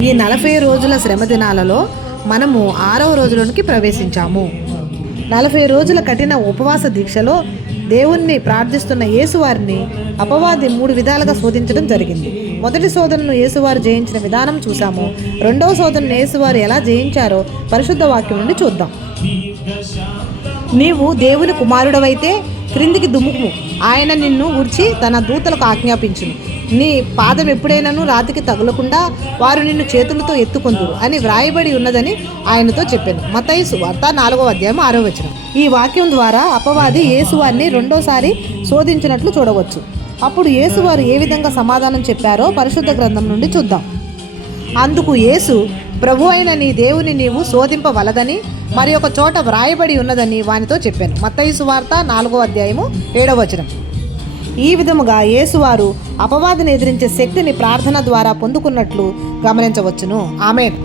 ఈ 40 రోజుల శ్రమ దినాలలో మనము 6వ రోజులోనికి ప్రవేశించాము. 40 రోజుల కఠిన ఉపవాస దీక్షలో దేవుణ్ణి ప్రార్థిస్తున్న యేసువారిని అపవాది 3 విధాలుగా శోధించడం జరిగింది. మొదటి శోధనను యేసువారు జయించిన విధానం చూసాము. రెండవ శోధనను యేసువారు ఎలా జయించారో పరిశుద్ధ వాక్యం నుండి చూద్దాం. నీవు దేవుని కుమారుడవైతే క్రిందికి దుమ్ముకుము, ఆయన నిన్ను ఊర్చి తన దూతలకు ఆజ్ఞాపించును. నీ పాదం ఎప్పుడైనాను రాతికి తగులకుండా వారు నిన్ను చేతులతో ఎత్తుకొందురు అని వ్రాయబడి ఉన్నదని ఆయనతో చెప్పాను. మత్తయి సువార్త 4వ అధ్యాయం 6వ వచనం. ఈ వాక్యం ద్వారా అపవాది యేసువారిని రెండోసారి శోధించినట్లు చూడవచ్చు. అప్పుడు యేసువారు ఏ విధంగా సమాధానం చెప్పారో పరిశుద్ధ గ్రంథం నుండి చూద్దాం. అందుకు యేసు, ప్రభు అయిన నీ దేవుని నీవు శోధింపవలదని మరి ఒక చోట వ్రాయబడి ఉన్నదని వానితో చెప్పాను. మత్తయి సువార్త 4వ అధ్యాయము 7వ వచనం. ఈ విధముగా యేసువారు అపవాదిని ఎదిరించే శక్తిని ప్రార్థన ద్వారా పొందుకున్నట్లు గమనించవచ్చును. ఆమేన్.